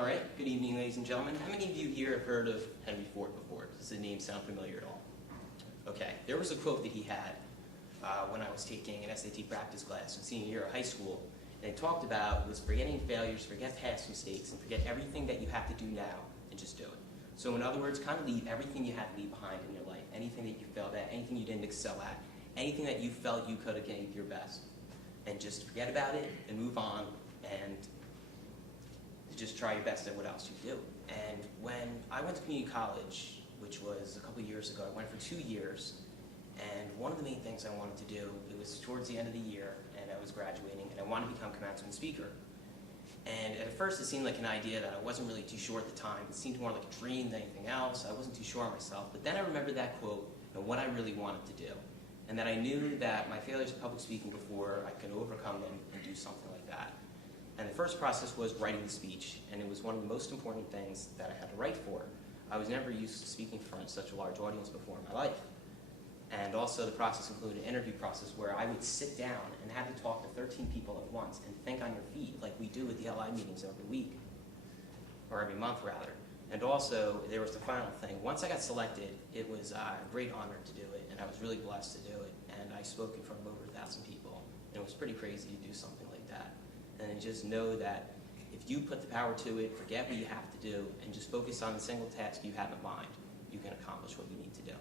All right, good evening, ladies and gentlemen. How many of you here have heard of Henry Ford before? Does the name sound familiar at all? Okay, there was a quote that he had when I was taking an SAT practice class in senior year of high school, and it talked about was forgetting failures, forget past mistakes, and forget everything that you have to do now, and just do it. So in other words, kind of leave everything you had to leave behind in your life, anything that you failed at, anything you didn't excel at, anything that you felt you could have gave your best, and just forget about it and move on, and just try your best at what else you do. And when I went to community college, which was a couple years ago, I went for 2 years, and one of the main things I wanted to do, it was towards the end of the year, and I was graduating, and I wanted to become a commencement speaker. And at first it seemed like an idea that I wasn't really too sure at the time. It seemed more like a dream than anything else. I wasn't too sure of myself. But then I remembered that quote and what I really wanted to do. And that I knew that my failures in public speaking before, I could overcome them and do something like that. And the first process was writing the speech, and it was one of the most important things that I had to write for. I was never used to speaking in front of such a large audience before in my life. And also the process included an interview process where I would sit down and have to talk to 13 people at once and think on your feet like we do with the LI meetings every week, or every month rather. And also there was the final thing. Once I got selected, it was a great honor to do it, and I was really blessed to do it. And I spoke in front of over 1,000 people, and it was pretty crazy to do something like that. And just know that if you put the power to it, forget what you have to do, and just focus on the single task you have in mind, you can accomplish what you need to do.